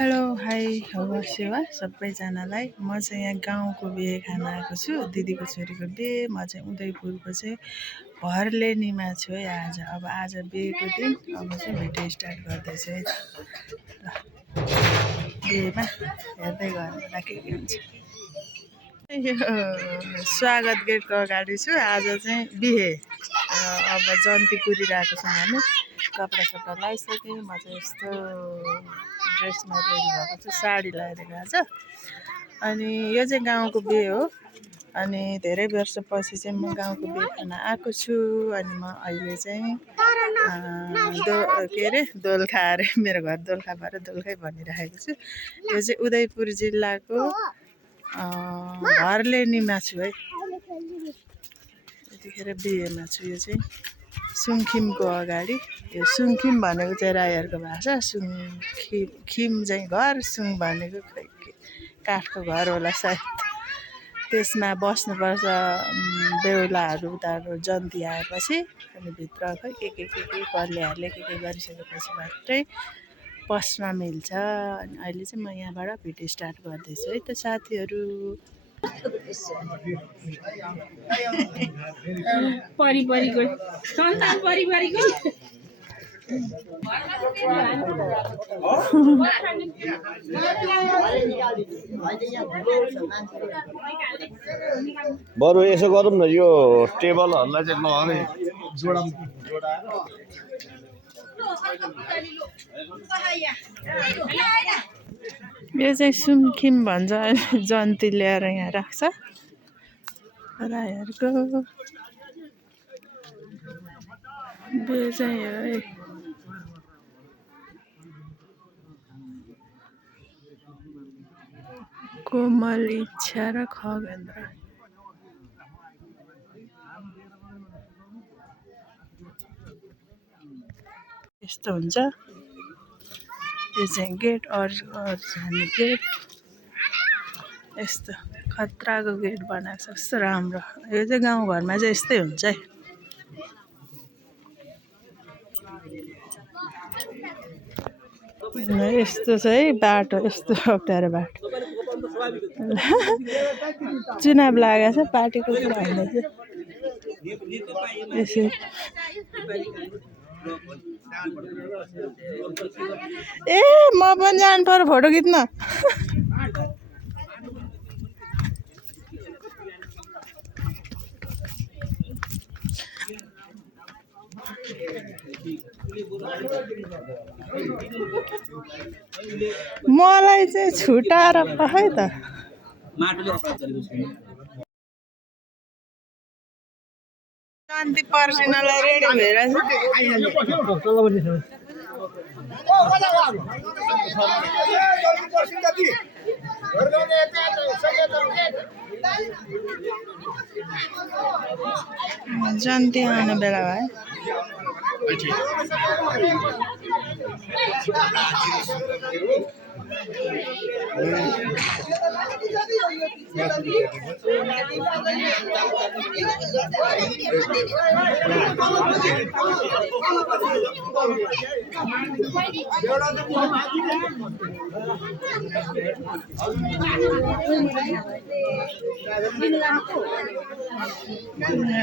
Hello hi सेवा सबैजनालाई। म चाहिँ यहाँ गाउँको बिहे खान आएको छु, दिदीको छोरीको बिहे। म चाहिँ उदयपुरको चाहिँ भरलेनीमा छु है आज। अब आज बिहेको दिन, अब चाहिँ भिडियो स्टार्ट गर्दैछु है। बिहेमा हेर्दै गर्नु के हुन्छ। यो स्वागत गेटको अगाडि छु। आज चाहिँ बिहे, अब जन्ती कुरिरहेको छौँ हामी। कपडा सपडा लगाइसकेँ। म चाहिँ यस्तो ड्रेसमा रेडी भएको छु, साडी लगाएर आज। अनि यो चाहिँ गाउँको बिहे हो। अनि धेरै वर्षपछि चाहिँ म गाउँको बिहे खान आएको छु। अनि म अहिले चाहिँ के अरे दोलखा अरे, मेरो घर दोलखा भएर दोलखै भनिरहेको छु। यो चाहिँ उदयपुर जिल्लाको भरलेनीमा छु है। यतिखेर बिहेमा छु। यो चाहिँ सुङखिमको अगाडि। यो सुङखिम भनेको चाहिँ राईहरूको भाषा। सुङखिम चाहिँ घर, सुङ भनेको खै काठको घर होला सायद। त्यसमा बस्नुपर्छ बेहुलाहरू उताहरू जन्ती आएपछि। अनि भित्र खै के कलियाहरूले के गरिसकेपछि मात्रै पस्न मिल्छ। अनि अहिले चाहिँ म यहाँबाट भिडियो स्टार्ट गर्दैछु है त साथीहरू। परिवारको सन्तान परिवारको बरु यसो गरौँ न, यो टेबलहरूलाई चाहिँ लगाउने जोडा यो चाहिँ सुङखिम भन्छ। जन्ती ल्याएर यहाँ राख्छ राईहरूको। बिहे चाहिँ हो है। कोमल, इच्छा र खगेन्द्र। यस्तो हुन्छ। यो चाहिँ गेट जाने गेट। यस्तो खतराको गेट बनाएको छ, कस्तो राम्रो। यो चाहिँ गाउँघरमा चाहिँ यस्तै हुन्छ है। यस्तो छ है बाटो, यस्तो अप्ठ्यारो बाटो। चुनाव लागेको छ, पार्टीको कुरा हुँदैछ। यसै ए म पनि जानु पर्यो फोटो खिच्न। मलाई चाहिँ छुटाएर पखाइ त। शान्ति पर्सिनलाई रेडी भइरहेछ। जन्ती आउने बेला भयो।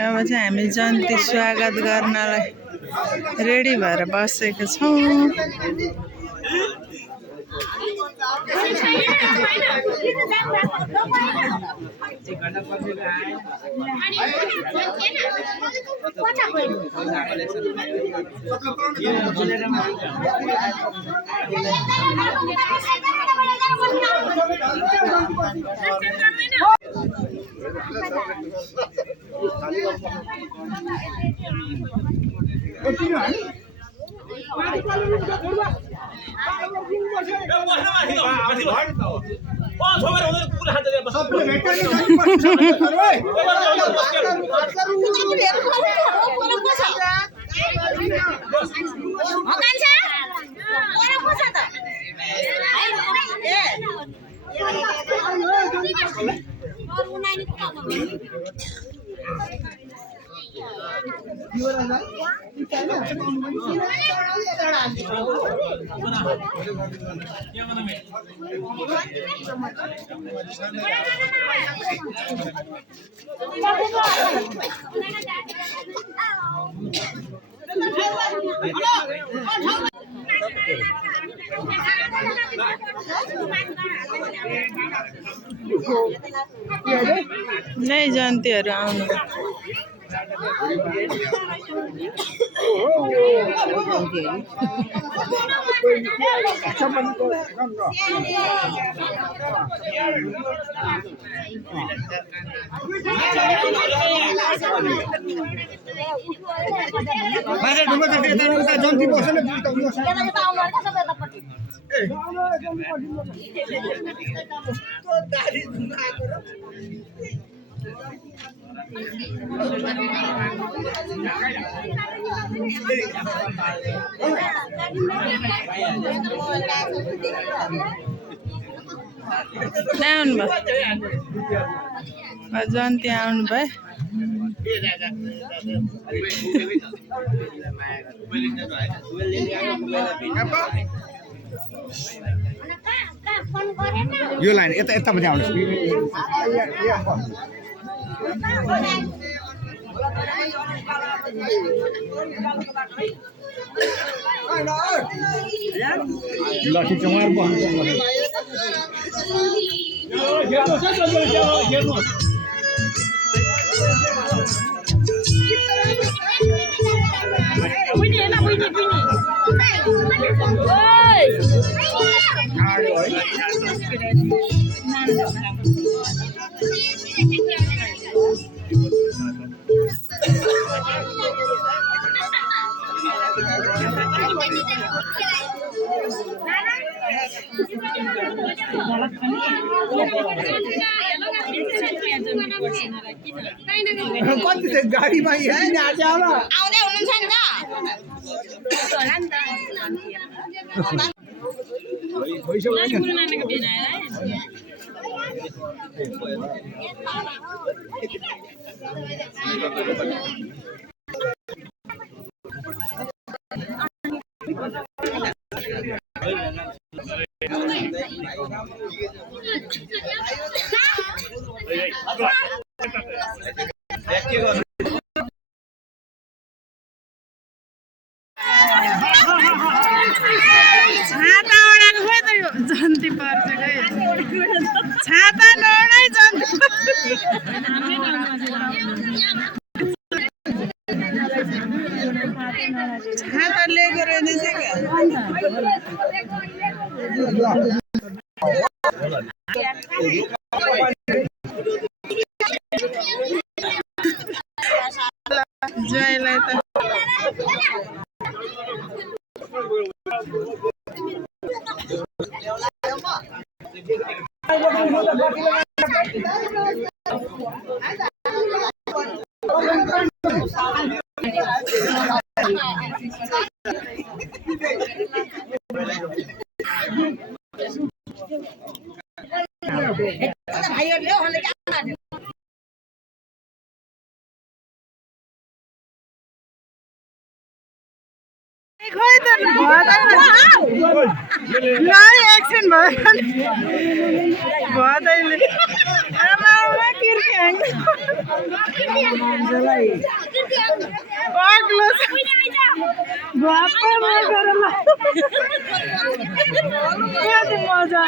अब चाहिँ हामी जन्ती स्वागत गर्नलाई रेडी भएर बसेको छौँ। नै जन्तीहरू आउनु आउनु भयो जन्ती आउनु भयो यो लाइन यता यता पनि आउनुहोस् लठी चमार कति गाडीमा यहाँ आज आउँदै हुनुहुन्छ नि छाता ओढाएको खोइ त यो जन्ती पर्छ छाता नओढाइ जन्ती छाता लिएको रहेछ क्या जयलाई त खोइ त एकछिन भयो भदैले पग्लो मजा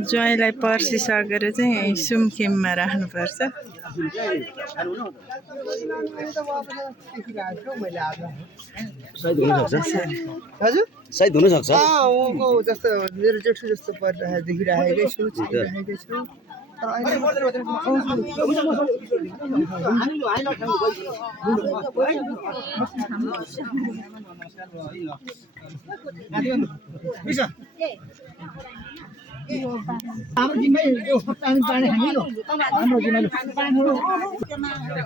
ज्वाइँलाई पर्सिसकेर चाहिँ सुमखिममा राख्नुपर्छ हजुर सायद हुन सक्छ जस्तो मेरो जेठो जस्तो परिरहेको देखिरहेकै छु छिराखेकै छु तर हाम्रो जिम्मै यो पानी पानी खानु हाम्रो जिम्मै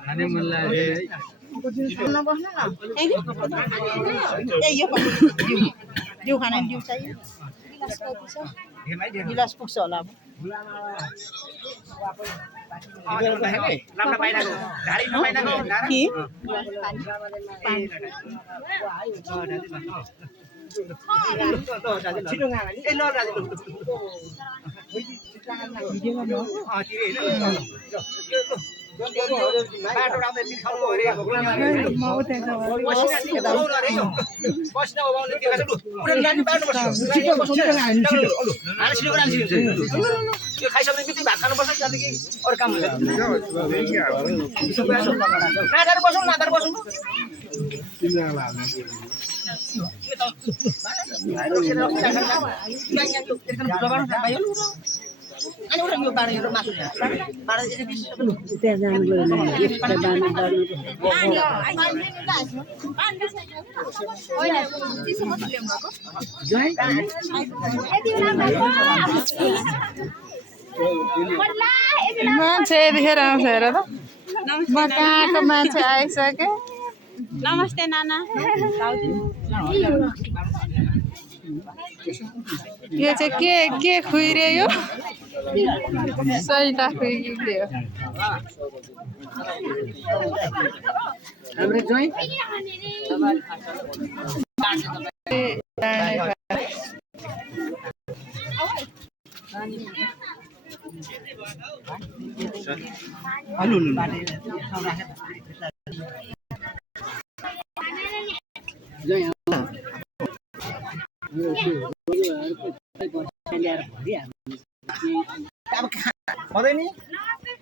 खाने मन लाग्यो दिउ खाने दिउ चाहियो गिलास पुग्छ होला अब खाइसक्ने बित्तिकै भात खानुपर्छ त्यहाँदेखि अरू काम हुन्छ नादार बसौँ मान्छे यतिखेर आउँछ हेर त म कहाँको मान्छे आइसके नमस्ते नाना यो चाहिँ के खुइरे यो सैटा खुइरे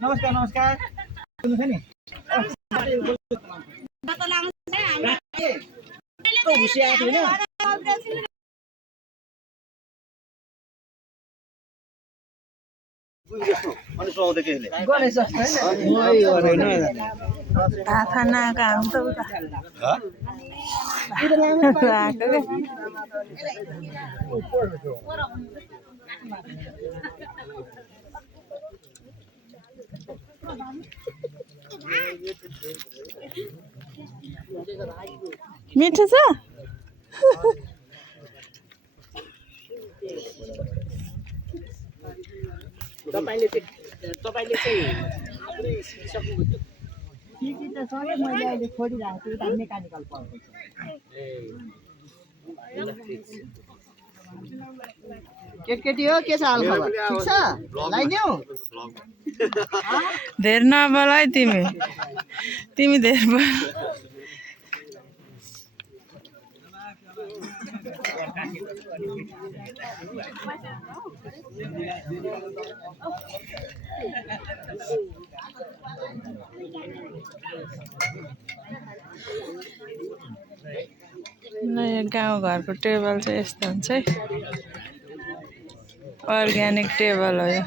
नमस्कार नमस्कार सुन्नु नि आँखा नाका हामी त उता मिठो छ तपाईले चाहिँ त सबै मैले अहिले छोडिरहेको छु उता मेकानिकल पढ्दैछ केटी हो के छ हाल खबर ठीक छ लाइदिउ धेर नबोल है तिमी धेर बोल यो गाउँघरको टेबल चाहिँ यस्तो हुन्छ है अर्ग्यानिक टेबल हो यो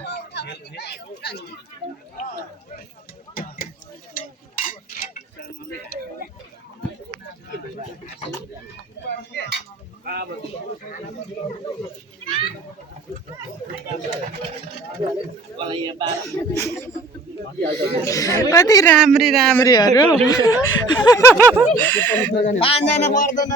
कति राम्रीहरू पाँचजना पर्दैन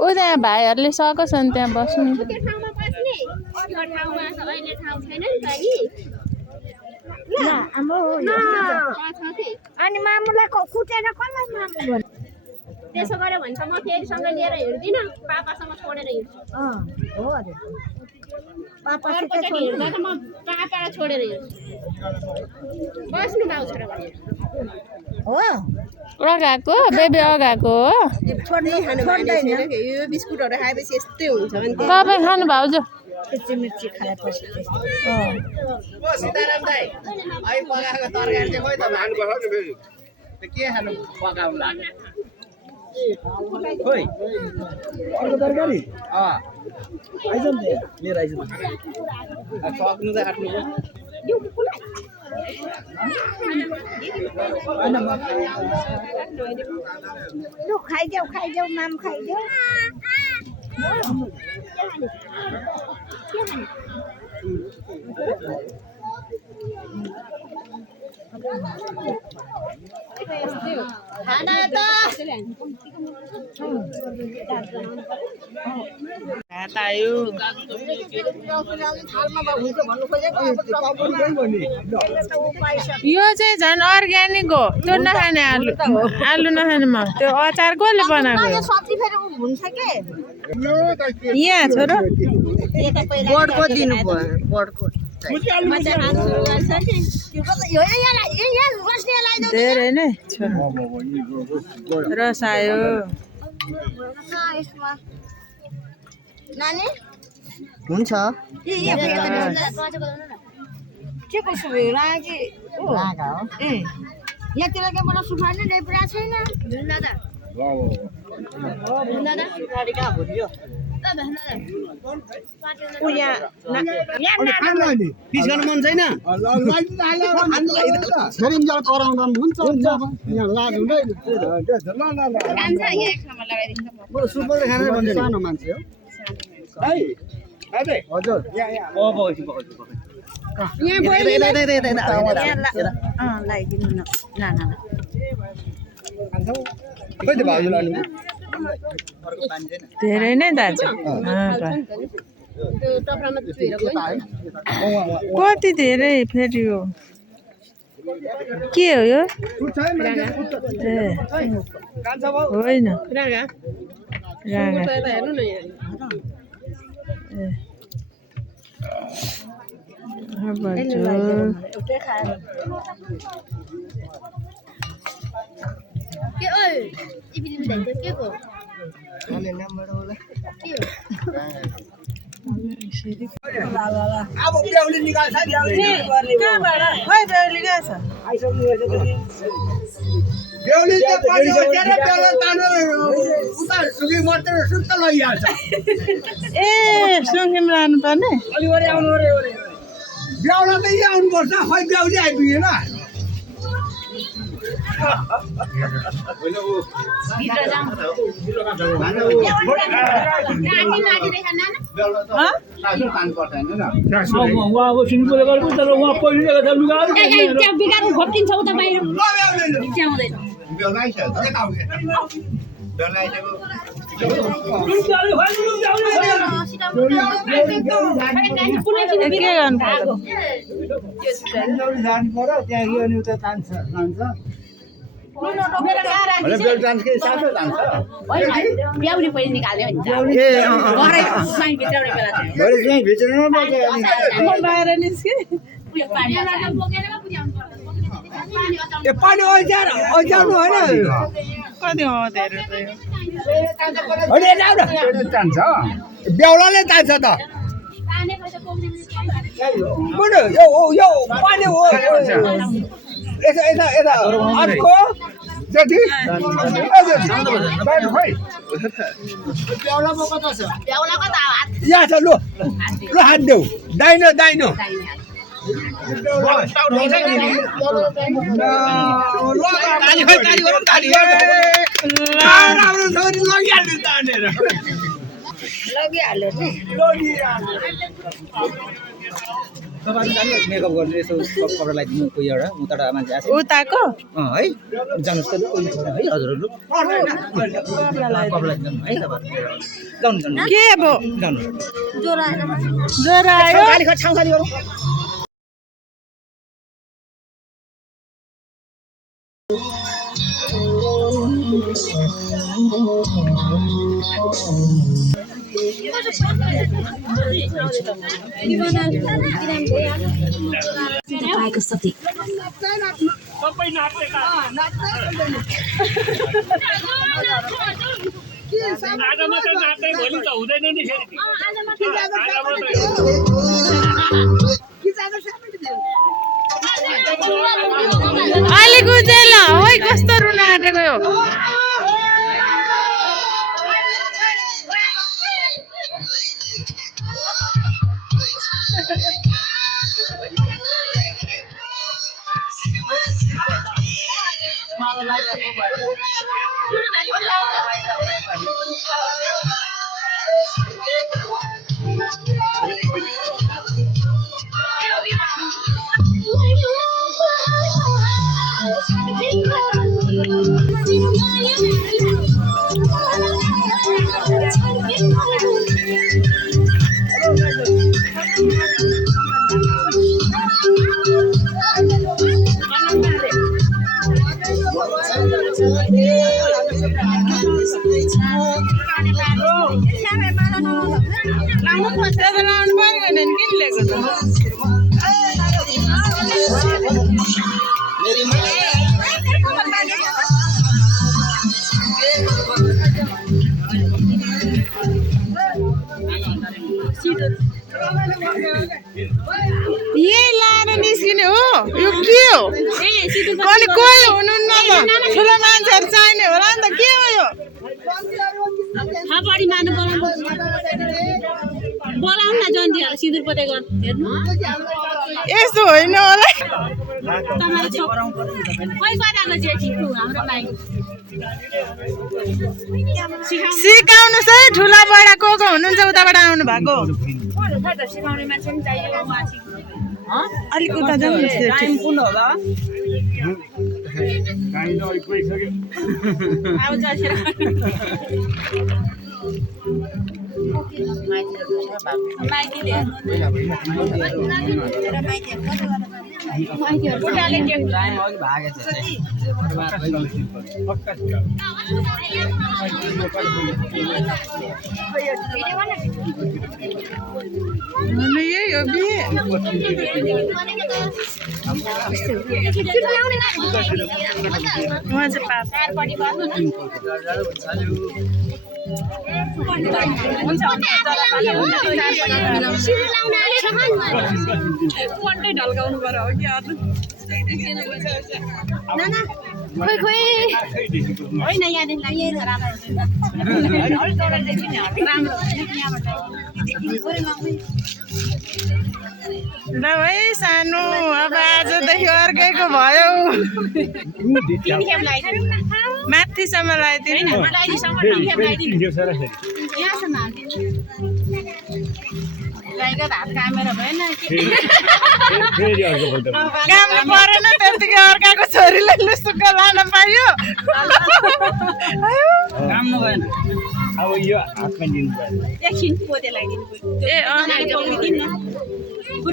उता भाइहरूले सकोस् नि त्यहाँ बस्नु अनि मामुलाई कुटेर कसलाई मामु भन्नु त्यसो गरे भन्छ म फेरिसँग लिएर हिँड्दिनँ पापासँग छोडेर हिँड्छु हो हजुर अर्कोचोटि हिँड्दा त म पापालाई छोडेर हिँड्छु बस्नु भाउ छोरा हो अगाएको बेबी अगाएको हो छोड्दै खानु भएन यो बिस्कुटहरू खाएपछि यस्तै हुन्छ भने तपाईँ खानु भाउजू मिर्ची खाएपछि सीताराम दाइ अहिले पकाएको तरकारी चाहिँ खोइ त खानुपर्छ नि फेरि के खानु पकाउला खोइ अर्को तरकारी आइज नि लिएर आइज सक्नु त काट्नु लु खाइदेऊ माम खाइदेऊ खाना त भात आयो यो चाहिँ झन् अर्ग्यानिक हो त्यो नखाने आलु नखानेमा त्यो अचार कसले बनाएको सब्जी फेरि हुन्छ के यहाँ छोरो बडको दिनु पर्यो बडको धेरै नै रस आयो नानी हुन्छ के कसो भयो रागे यहाँतिर केबाट सुखाउने ल्याइपुरा छैन दादा पिस गर्नु मन छैन सुपले खाने सानो मान्छे हो हजुर लगाइदिनु न धेरै नै दाजु कति धेरै फेरि हो के हो यो होइन राँगा अब ब्याउले निकाल्छ ब्याउले त पानी उठेर ब्याउला तानेर उता सुकी मात्र सुत्त लगिहाल्छ ए सुङ्खिम लानुपर्ने ब्याउला त यहाँ आउनुपर्छ खै ब्याउले आइपुगेन ब्याउले पहिले निकाल्यो बाहिर निस्के पानी ओझ्याउनु होइन कति आउँदैन ब्याउलाले तान्छ त यो पानी हो यता अर्को जेठी यहाँ छ लु हात देऊ दाइनो मेकअप गर्ने यसो कपडा लगाइदिनु कोही एउटा उताबाट मान्छे आएको उताको है जानुहोस् त है हजुरहरू कपडा लगाइदिनु है जानु के भयो जानु ज्वरो आयो छाउ खाली गरौँ पाएको सती अलिक उजेल है कस्तो रुन आँटेको यो लाउनु पर्यो भने किन ल्याएको त यही लाएर निस्किने हो यो के हो अनि कोही हुनुहुन्न त ठुलो मान्छेहरू चाहिने होला नि त के हो यो बोलाउन न जन्तीहरू सिन्दुर पोते गर्नु हेर्नु यस्तो होइन होला सिकाउनुहोस् है ठुला बडा को हुनुहुन्छ उताबाट आउनु भएको अलिक उता जाउँ यही हो बिहे उहाँ चाहिँ पाप ढल्काउनु पर्यो हो कि खोइ होइन यहाँदेखि ल है सानो अब आजदेखि अर्कैको भयो माथिसम्म लगाइदिनु काम परेन त्यतिकै अर्काको छोरीले लुसुक्क लान पायो अब यो हातमा दिनु पर्यो एकछिन पोते लगाइदिनु ए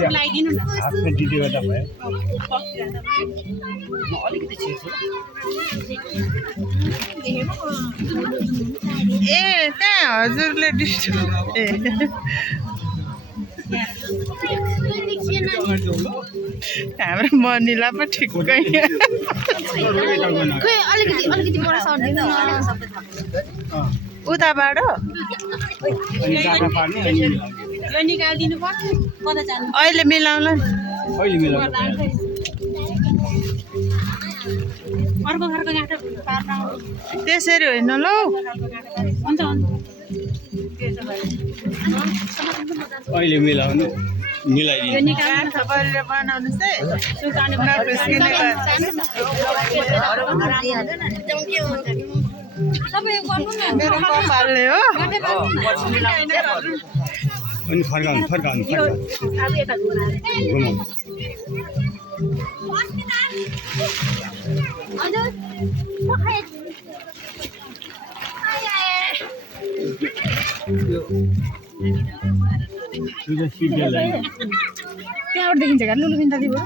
लगाइदिनु न हातमा दिँदै गर्दा भयो ए कहाँ हजुरले डिस्टर्ब ए हाम्रो मनिला पो ठिक्कै उताबाट यो निकालिदिनु पर्छ कता जानु अहिले मिलाउला नि अर्को घरको गाँठो पार्न त्यसरी होइन लौ हुन्छ अहिले मिलाउनु मिलाइदिनु तपाईँले बनाउनुहोस् है नखुस्किने मेरो कपालले हो अनि फर्काउनु घुमाउनु त्यहाँबाट देखिन्छ क्या लुलु बिन्दा दियो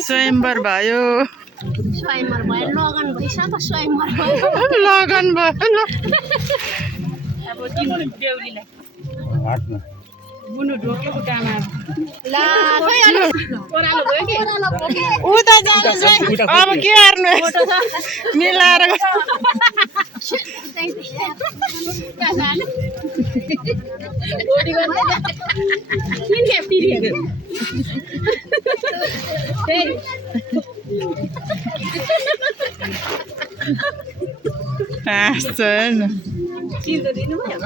स्वयम्वर भयो स्वयम्वर भयो लगन भइसक्यो स्वयम्वर लगन भयो अब तिम्रो बेहुलीलाई हातमा बुनु ढोके बुटामा ला खोइ अलि ओरालो भयो के उता जान्छ अब के गर्नु मिलाएर ओडी गर्दै किन खेप्तिरी हाँस्छन् सिधो दिनु भयो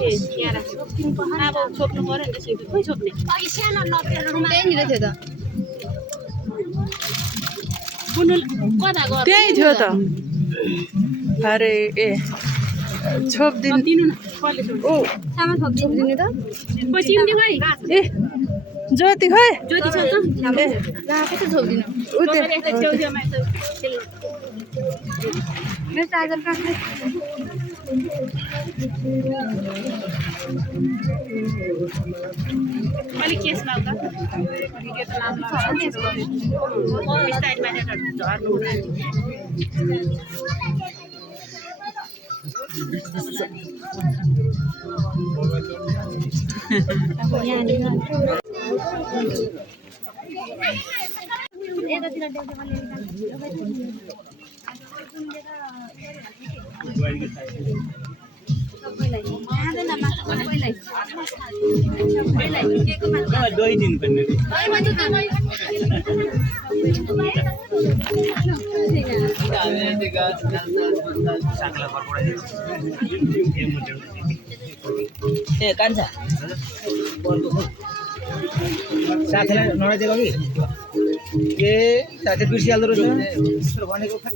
ए यहाँ राख्नु अब छोप्नु पर्यो नि सिधो खोइ छोप्ने अघि सानो लपेटमा त्यहीँनिर थियो त बुनु कता गयो त्यही थियो त अरे ए छोप्दिनु दिनु न कसले छोप्नु ओ सामान छोप्दिनु त खोइ चिम्टी खोइ ए ज्योति खोइ ज्योति छ त ए ला कता छोप्दिनु उते छेउछेउमा मेरो चार्जर काट्नु अलिक केस लाउ त झर्नु दही दिनुपर्ने ए कान्छा साथीलाई नराइदिएको कि ए साथी बिर्सिहाल्दो रहेछ भनेको खै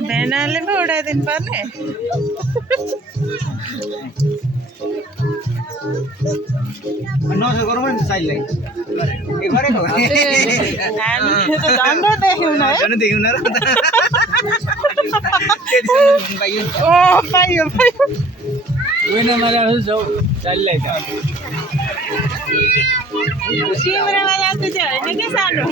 भेनाले पो उडाइदिनु पर्ने नजर गरौँ नि साइडलाई ए गरेको हामी त झन्डो देख्यौँ न झन् देख्यौँ न र ओ पाइयो पाइयो होइन मलाई जाऊ चालीलाई तिम्रोमा जाँदै चाहिँ होइन के सानो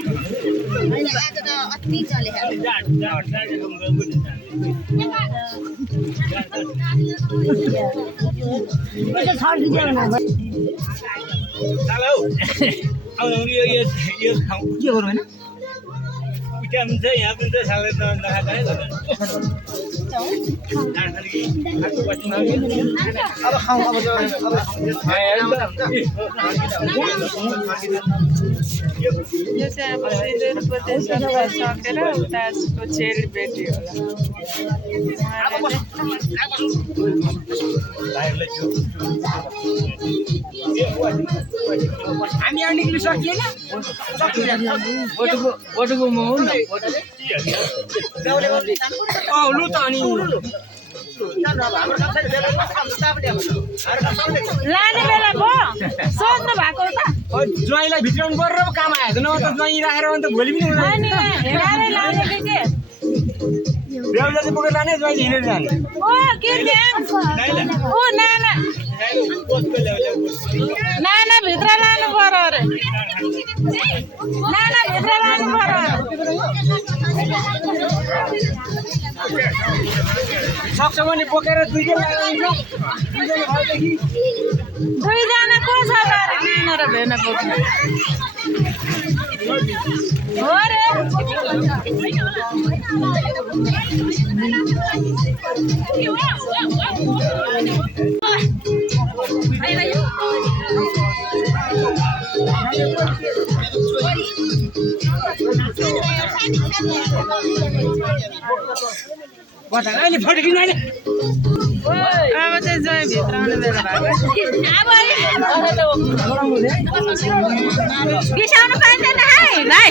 यो ठाउँ के गरौँ होइन उठ्या हुन्छ यहाँ पनि त सालै त नखाए अब खाउँ अब यो चाहिँ अब सिन्दुर पोते सबै सकेर उताको चेलीबेटी हामी यहाँ निक्लिनु सकिएन बटुको म हो नि लु त अनि लाने बेला भयो सोध्नु भएको त ज्वाइँलाई भित्राउनु पर्यो र काम आएको न त ज्वाइँ राखेर अन्त भोलि पनि अनि हेरारै लाने के बेहुला चाहिँ बोकेर लाने ज्वाइँ हिँडेर जाने ओ के ओ नाना नाना भित्र लानु पर्यो अरे नाना भित्र लानु पर्यो सक्छ भने बोकेर दुईजना दुईजना को छ त अरे नाना र भेना बोक्नु हो रे अहिले फोटो किन अहिले अब चाहिँ जय भित्र आउने बेला भएको बिसाउनु पाइँदैन है भाइ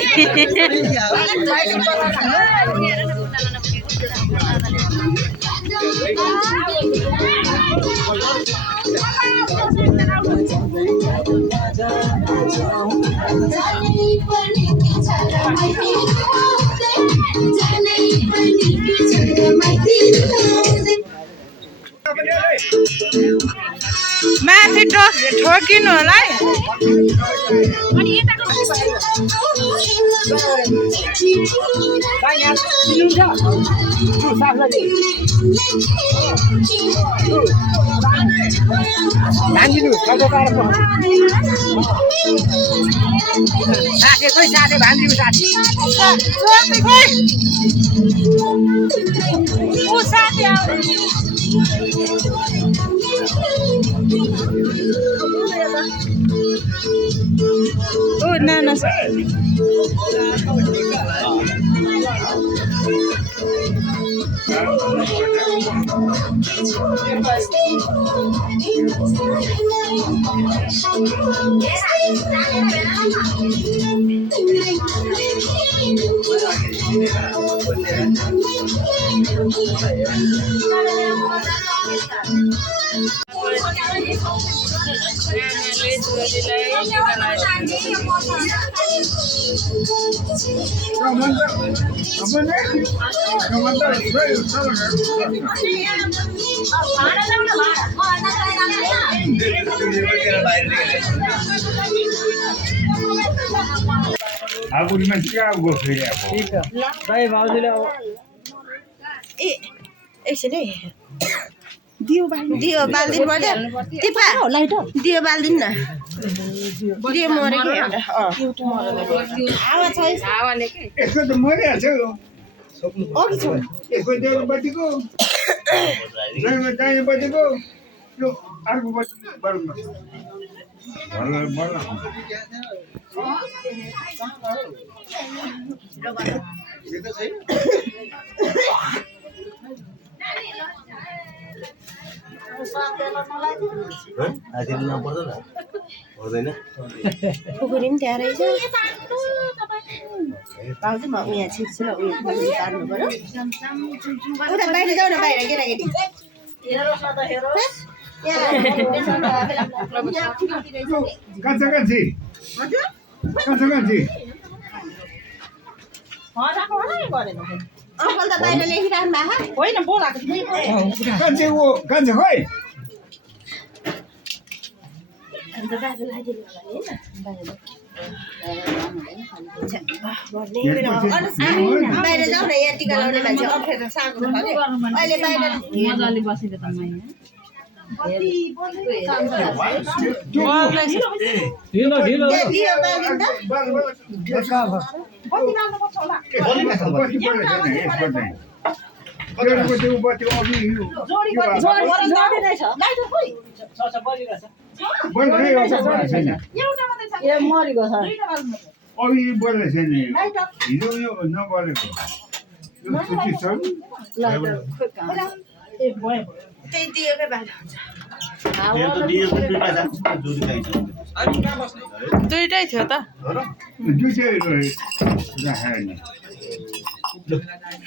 माथि ठोकिनु होला है। अनि यताको ओ नाना दियो बाल्दिन पर्यो टिपा दियो बाल्दिन न दियो मरेको हावा छ हावाले के यसको त मरिहाल्छ यसको देउबत्तीको दाहिनेपट्टिको यो अर्को बत्ती बल्बमा खुकुरी पनि त्यहाँ रहेछ पाउँछ म उहाँ छिर्छु न उयो पार्नु पर्यो उता बाहिर जाऊ न बाहिर केटाकेटी अङ्कल त बाहिर लेखिरहनु भएको होइन बोलाएको बाहिर जाऊ न यहाँ टिका लाउने मान्छे अप्ठ्यारो साँगो अहिले बाहिर मजाले बसेको त मरेको छ अघि बोलेको छैन हिजो यो नबलेको त्यही दियोकै बाहिर दुईटै थियो त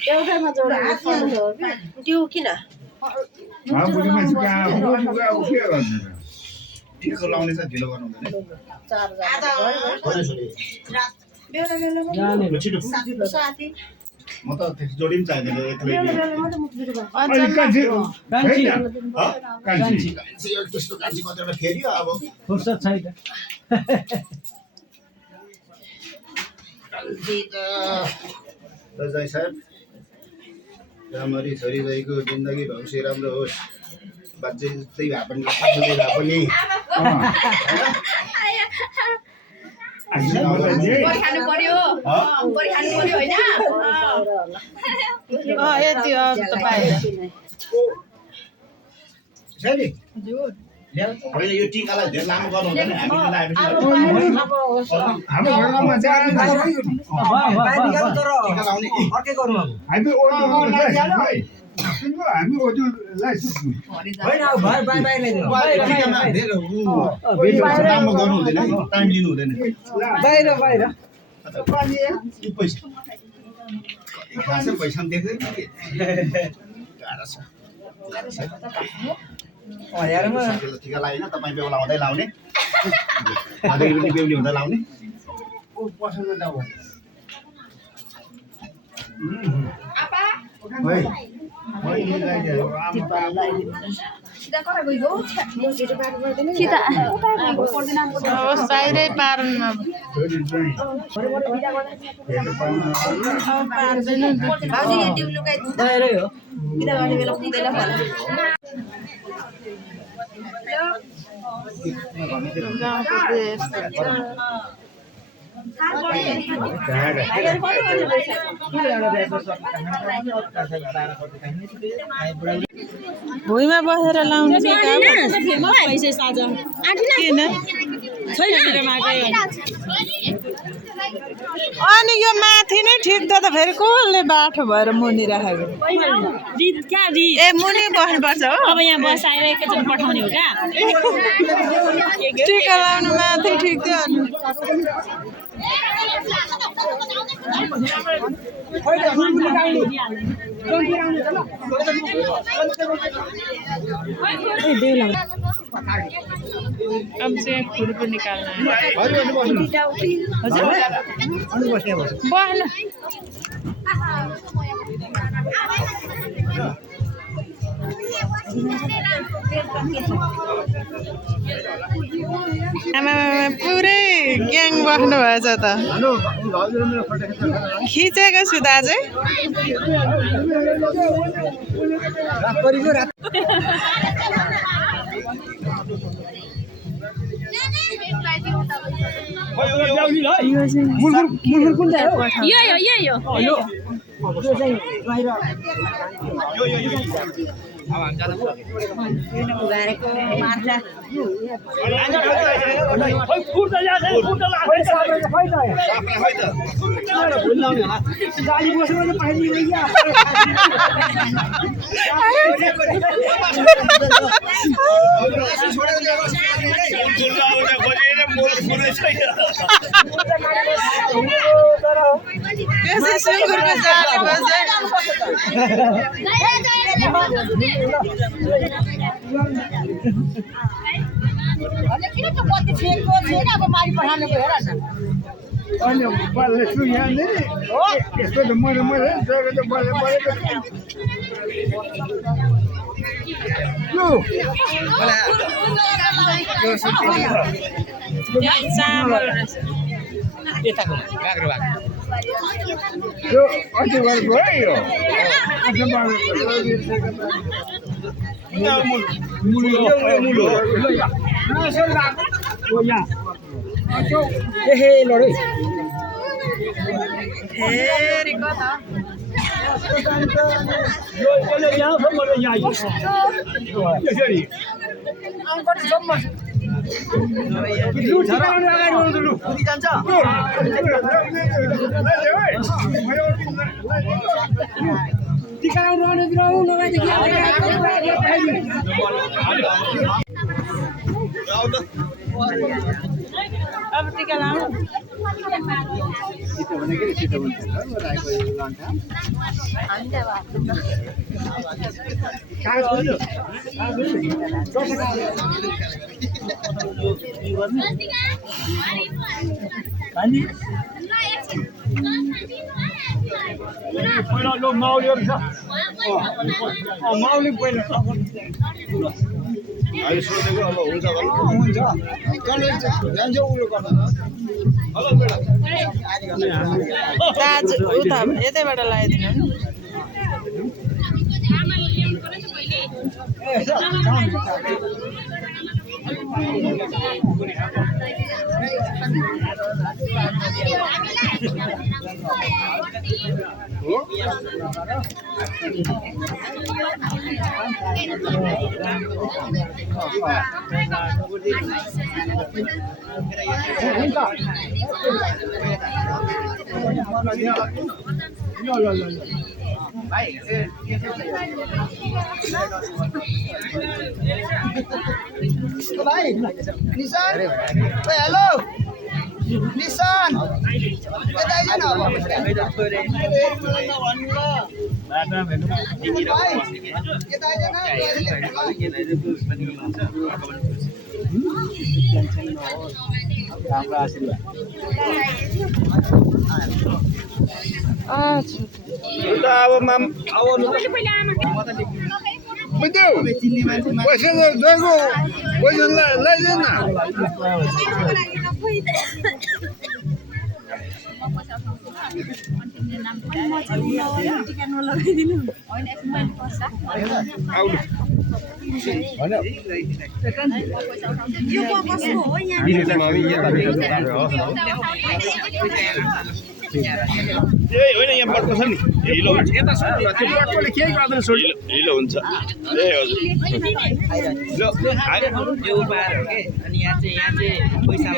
एउटैमा जोडेर दियो किन टिका लाउने चाहिँ ढिलो गर्नु साथी म त जोडी पनि चाहिँदैन त्यस्तो कान्छी कतिवटा फेरि अब फुर्सद छैन जय साहब राम्ररी छोरी गएको जिन्दगी भविष्य राम्रो होस् बाजे जस्तै भए पनि भए पनि खानु पर्यो होइन यति त बाहिर होइन यो टिकालाई धेरै लामो गर्नु हुँदैन हाम्रो घरमा चाहिँ हामी ओजोलाई लामो गर्नु हुँदैन टाइम लिनु हुँदैन पैसा पैसा देख्दैन टिका लगाएन तपाईँ बेहुला हुँदै लाउने आधी पनि बेहुली हुँदा लाउने अब बाहिरै पार्नुमा भुइँमा बसेर लाउनु अनि यो माथि नै ठिक त फेरि कसले बाठो भएर मुनि राखेको ए मुनि बस्नुपर्छ हो अब यहाँ बसाएर एकैचोटि पठाउने हो क्या टिका लाउनु माथि ठिक थियो अब चाहिँ खुर्पु निकाल्न बस्नु आमा पुरै ग्याङ बस्नु भएछ त खिचेको छु दाजु अब टिका लाउनु पहिला लो माउलीहरु छ माउली पहिला अहिले सोचेको अब हुन्छ दाजु उता यतैबाट लगाइदिनु भाइ निशान हेलो निशान यता आइज न अब पैसा गएको पैसा लैजाऊ न होइन यहाँ बट्को छ नि हिलो हुन्छ यता त्यो बट्कोले केही गर्दैन हिलो हुन्छ ए हजुर यो उपहार हो के अनि यहाँ चाहिँ पैसा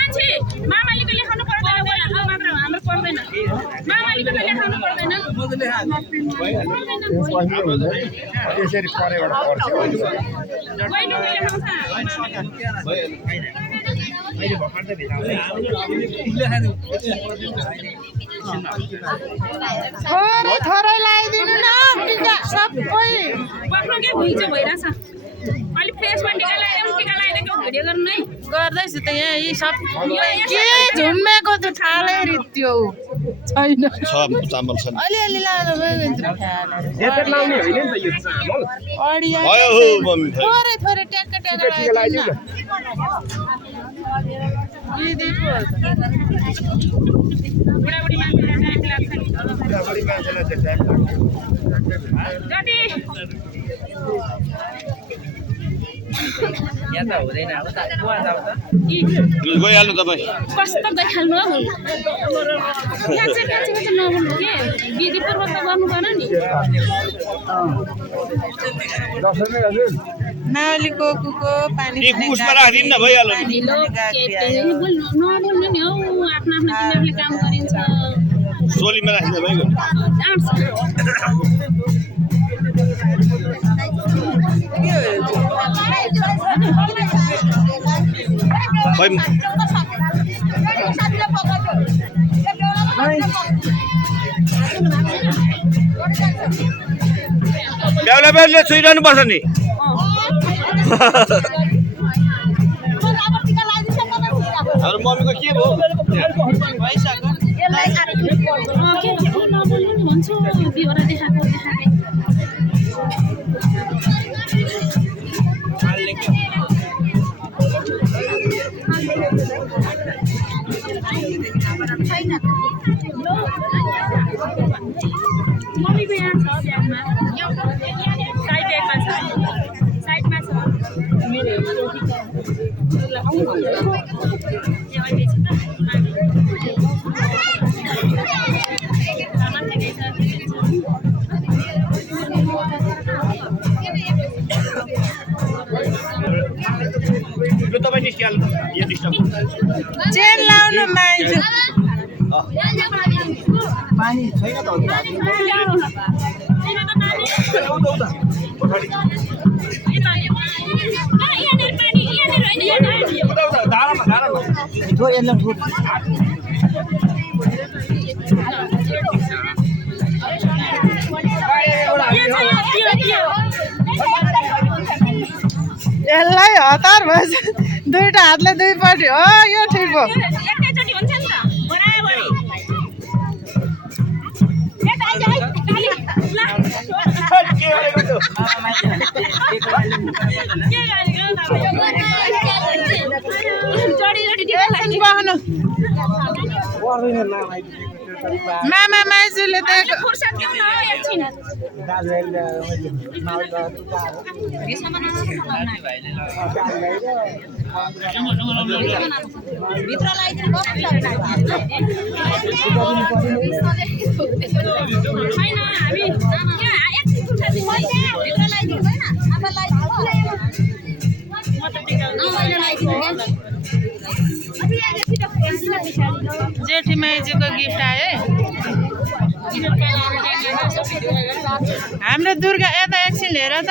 मात्र मामालीको लेखाउनु पर्दैन मात्र हाम्रो पर्दैन मामालीको लेखाउनु पर्दैन त्यसरी परेबाट पर्छ थोरै लगाइदिनु न टिका सबै बाख्रो के भुइँचो भइरहेछ अलिक फ्रेसमा टिका लगाइदिएको भिडियो गर्नु है गर्दैछु त यहाँ यी सब के झुम्मेको त ठालै रित्यो छैन चामल छ अलिअलि लानु थोरै थोरै ट्याक्क ट्याक्क लगाइदिनु बुढाबुढी मान्छेलाई लाग्छ जति यहाँ त हुँदैन अब त गइहाल्नु तपाईँ कस्तो गइहाल्नु हौ यहाँ चाहिँ नबोल्नु के विधिपूर्वक त गर्नु पर्यो नि नालीको कुको पानी कुकुसमा राखिदिनु न भइहाल्यो नबोल्नु नि हौ आफ्नो आफ्नो तिनीहरूले काम गरिन्छ सोलीमा राखिदिनु भइगयो बेहुला बेहुलीले छुइरहनु पर्छ नि हाम्रो मम्मीको के भयो नबोल्नु नि भन्छु बिहोरा देखाएको मम्मीको यहाँ छ ब्यागमा साइड ब्यागमा छ साइडमा छ मेरो तपाईँ निस्किहाल्नु यो डिस्टर्ब चेन लाउनु मान्छे पानी छैन त यसलाई हतार भएछ दुईटा हातले दुईपट्टि हो यो ठिक हो एकैचोटि हुन्छ नि त बराबरी मामा माइजूले दिएको जेठी माइजूको गिफ्ट आयो हाम्रो दुर्गा यता एकछिन हेर त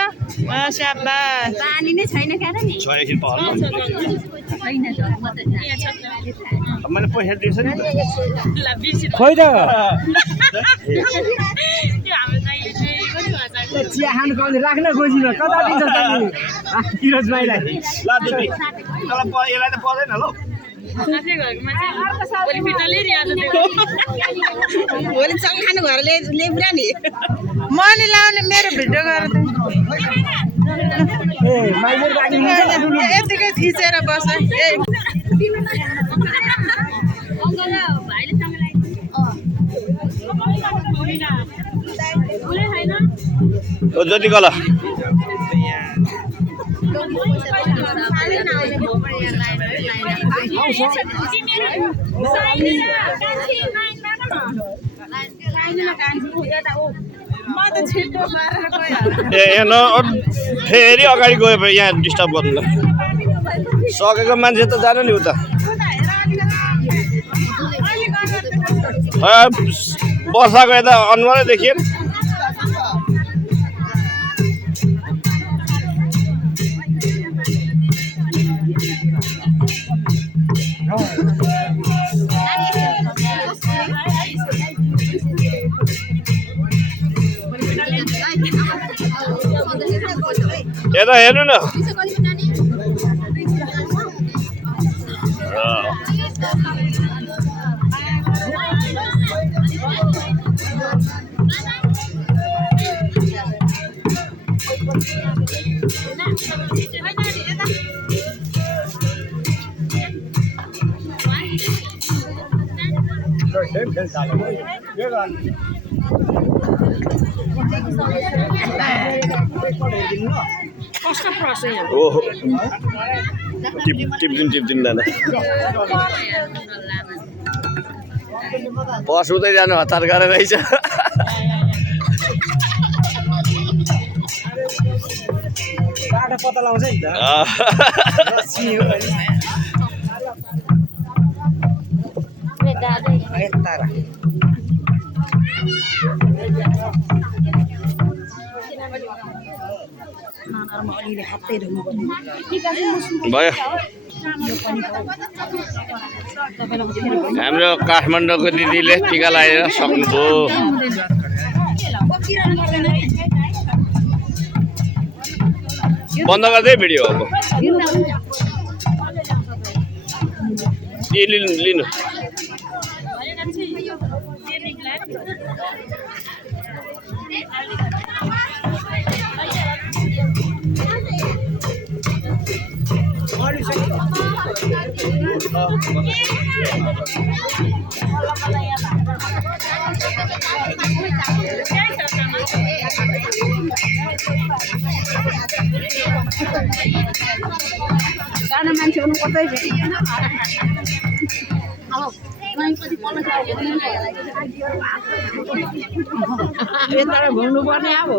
स्याबास पानी नै छैन क्या नि छ एकछिन पहल मैले पैसा दिएछ नि खोइ त चिया खानु पाउने राख्न खोजीमा कता दिन्छ किरज भाइलाई ल दिदी तल यसलाई त पर्दैन ल आफ्नै घरमा चाहिँ भोलि फिर्ता लिएर आज भोलि सँगखानु घर ल्याइपुरा नि मैले लाउने मेरो भिडियो गरेर यतिकै थिचेर बस जति कला ए यहाँ फेरि अगाडि गयो यहाँ डिस्टर्ब गर्नु सकेको मान्छे त जानु नि उता वर्षाको यता अनुहारै देखिएन यता हेर्नु न ओहो टिप्दिन लान बस उतै जानु हतार गरेर रहेछ पत्ता लाउँछ नि भयो हाम्रो काठमाडौँको दिदीले टिका लगाएर सक्नुभयो बन्द गर्दै भिडियो अब लिनु सानो मान्छे हुनु कतै भेटिएन यता घुम्नु पर्ने अब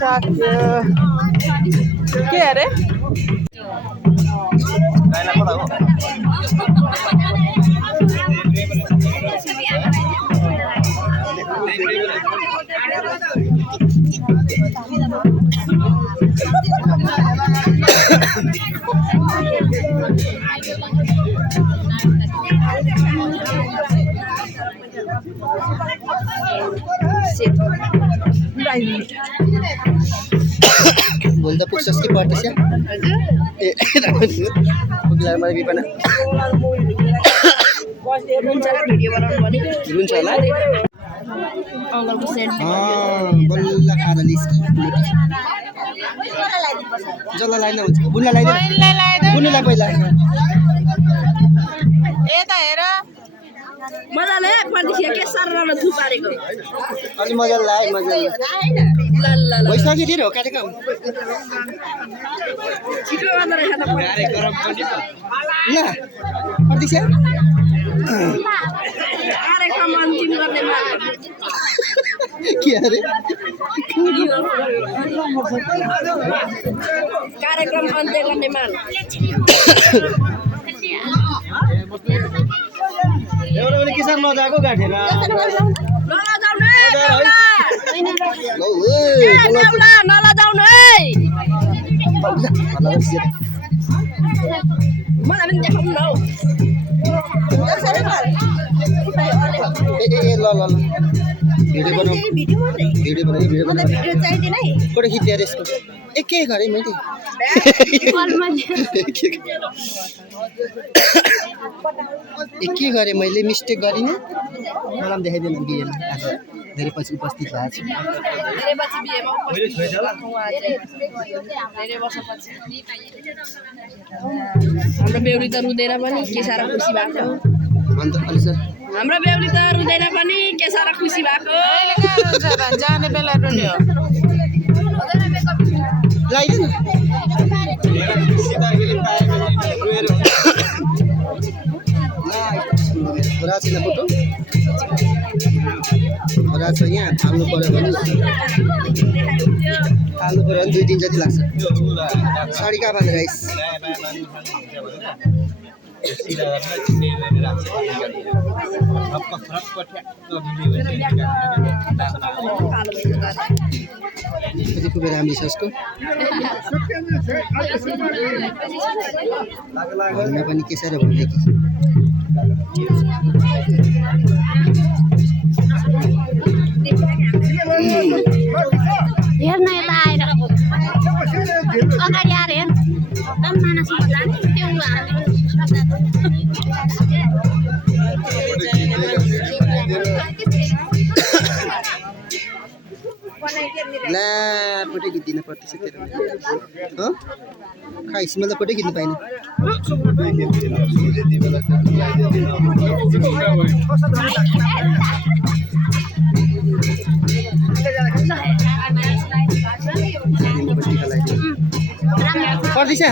सक्यो के अरे बोल्दा पुग्छस् कि पर्दैछ ए पुग्ला मैले बिपना रुन्छ होला बल्ल खाएर निस्कि जसलाई लाइन हुन्छ बुनलाई लाइदिनु बुनलाई पहिला यता हेर मजाले पर्दिखिया के सरल थुपारेको अलि मजाले लाए मजाले भइसक्यो थियो कार्यक्रम छिटो गर्दा रहेछ त गरम पनि ल पर्दिछ कार्यक्रम अन्तिम गर्ने माग के अरे कार्यक्रम अन्त्य गर्ने माग एउटा पनि किसान नजाको गाठेर नलजाउनु है मलाई पनि देखाउनु न हौ ए ल ल ल भिडियो बनाऊ भिडियो मात्रै भिडियो बनाऊ भिडियो बनाऊ भिडियो चाहिँदैन है फोटो खिच्दै यसको एकै गरेँ मैले के गरेँ मैले मिस्टेक गरिनँ मलाई पनि देखाइदिनु बिहेमा आज धेरै पछि उपस्थित भएको छु हाम्रो बेहुली त रुँदैन पनि के साह्रो खुसी भएको अन्त अलि सर हाम्रो बेहुली त रुँदैन पनि के साह्रो खुसी भएको जाने बेला रुने हो लगाइदिनु छोरा छैन फोटो छोरा छ यहाँ थाल्नु पऱ्यो भने 2 दिन जति लाग्छ साडी कहाँ बाँधेर आइस कति कुबेर हामी छ यसको घरमा पनि के साह्रो भन्ने कि हेर्न यता आएर अगाडि आएर हेर्न एकदम मानसमा जाने त्यो ला फोटो खिच्दिन पर्छ तेरो हो खाइस मैले फोटो खिच्नु पाइनँ पर्दैछ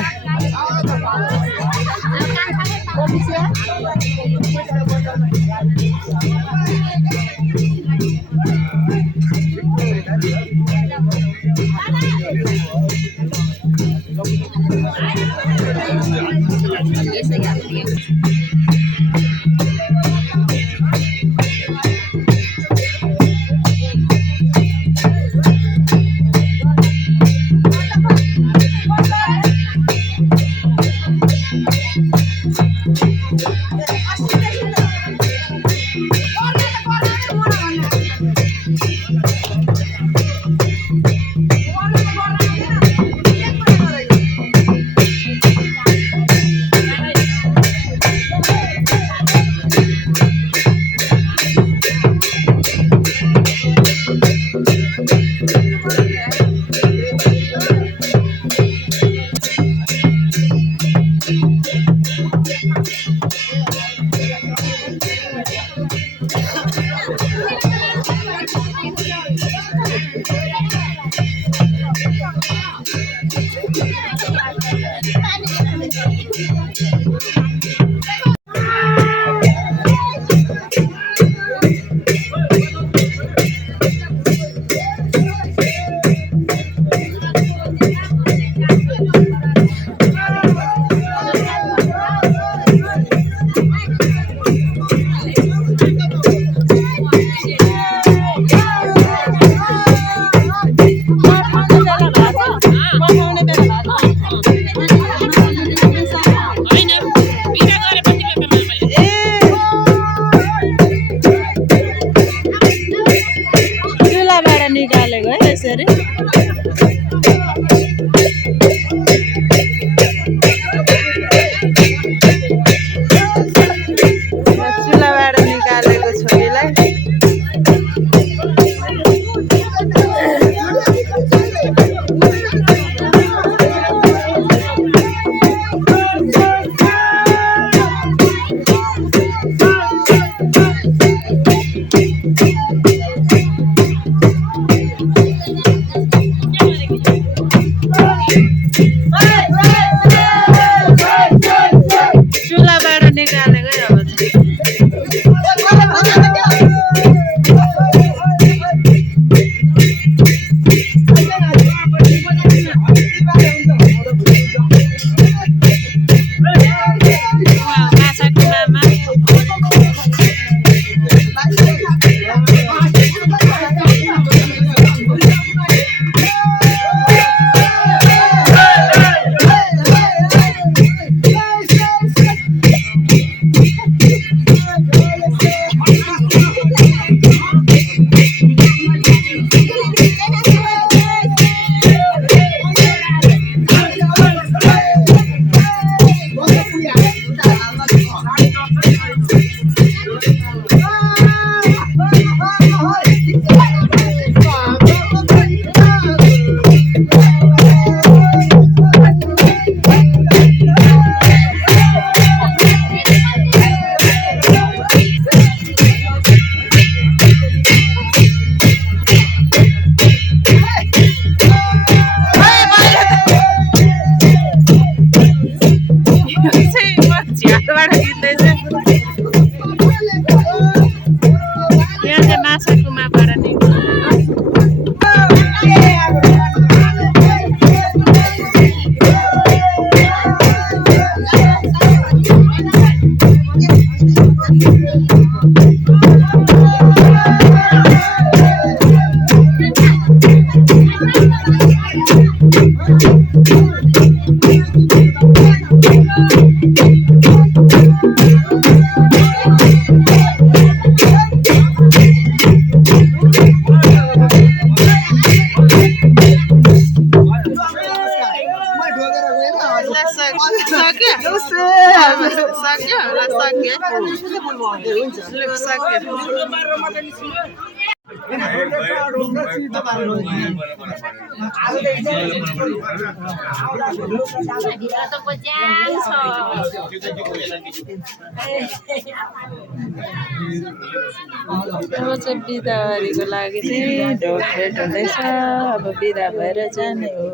अब चाहिँ बिदावारीको लागि चाहिँ ढोकभेट हुँदैछ अब बिदा भएर जाने हो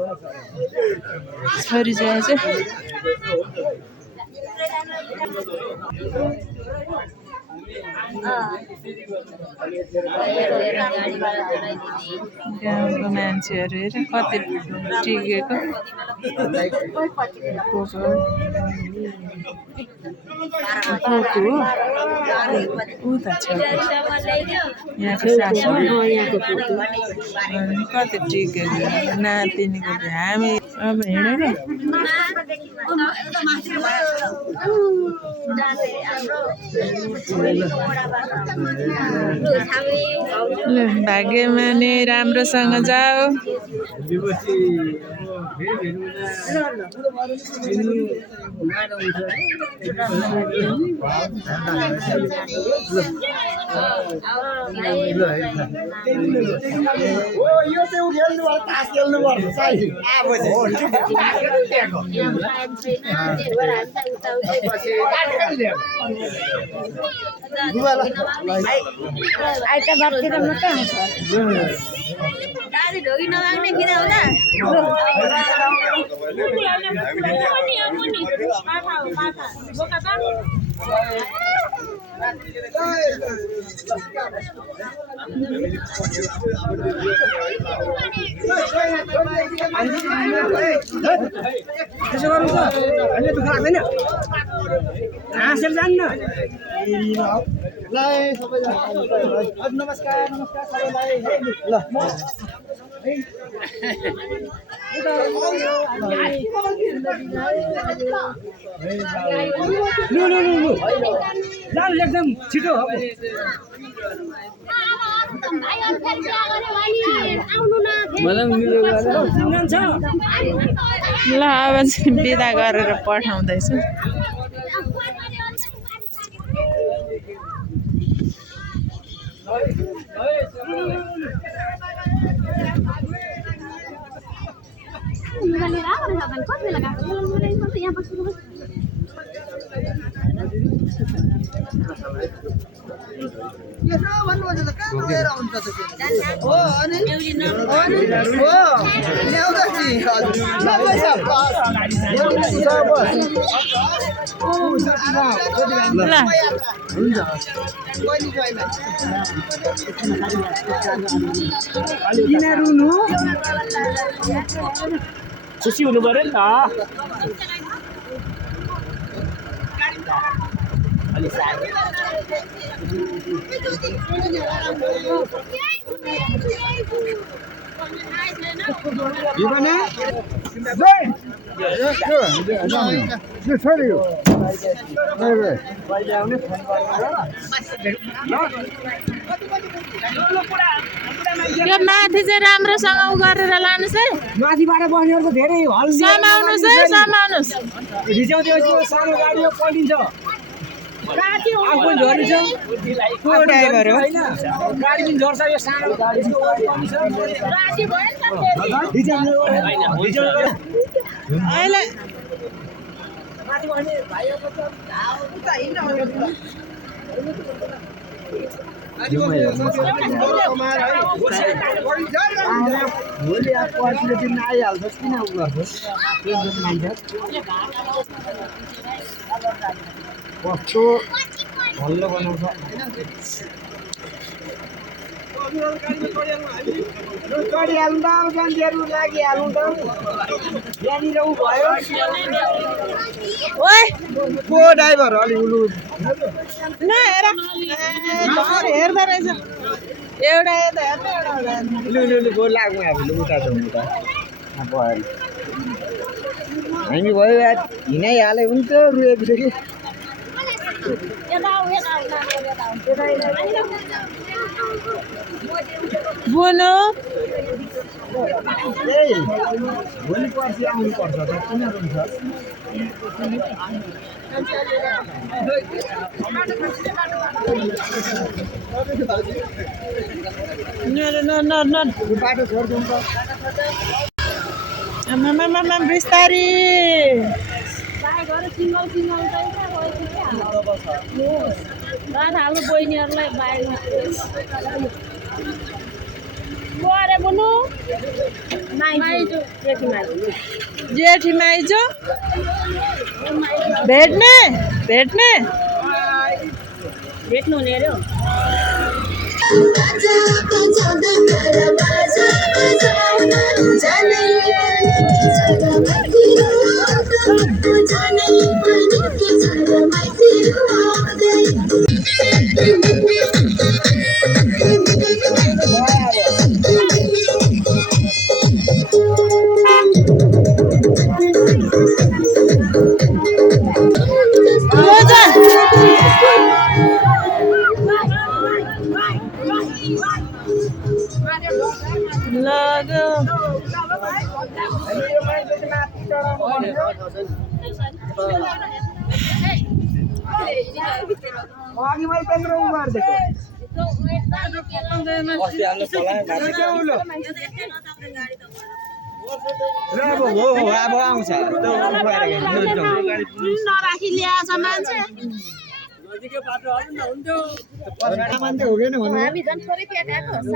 छोरी चाहिँ गाउँको मान्छेहरू हेर कति टिकेको उता छ यहाँको सासू कति टिकेको नातिनीको हामी अब हिँडेर भाग्यमा नि राम्रोसँग जाऊ दादी ढोगी नमाग्ने किन होला त्यसो गर्नु त अहिले दुःख लाग्दैन हाँसेर जान्न ल सबैजना नमस्कार नमस्कार सबैलाई ल एकदम छिटो ल अब चाहिँ बिदा गरेर पठाउँदैछु यसो भन्नुहुन्छ त कहाँ गएर हुन्छ त हो अनि हो ल्याउँदा नि हजुर सबै छ ल हुन्छ कहिले किन रुनु खुसी हुनु पर्यो नि त यो माथि चाहिँ राम्रोसँग उ गरेर लानुहोस् है माथिबाट बस्नेहरू त धेरै हल समाउनुहोस् है समाउनुहोस् रिजाउँदै सानो गाडी पल्टिन्छ आफू झरिन्छ को ड्राइभर हो गाडी पनि झर्छ यो सानो गाडी अहिले माथि बस्ने भाइहरूको त हिँड्न भोलि पर्सिको दिन आइहाल्छस् किन उ गर्छस् कस्तो हल्लो बनाउँछ चढिहाल्नु त अब मान्छेहरू लागिहाल्नु त यहाँनिर उ भयो ओइ को ड्राइभर अलि उलु ल हेर हेर्दो रहेछ एउटा यता हेर्नु एउटा लु गो लाग्नु हामीले उता जाउँ उता भयो हामी भयो हिँडाइहाल्यो हुन्छ रुएपछि यता आऊ यता आऊ यता आऊ बुनु भोलि पर्सि आउनुपर्छ त किन रुन्छ न बाटो छोडिदिउँ त आमा बिस्तारी बाइकहरु सिंगल सिंगल चाहिँ रात हाल्नु बहिनीहरूलाई बाइकमा गरे बुनु माइजू जेठी माइजू भेट्ने भेट्नु हुने अरे अघि मैले त्यत्रो उमार्दिएको अब आउँछ नराखी ल्याएछ मान्छे हुँदैन हामी झन् थोरै पेट आएको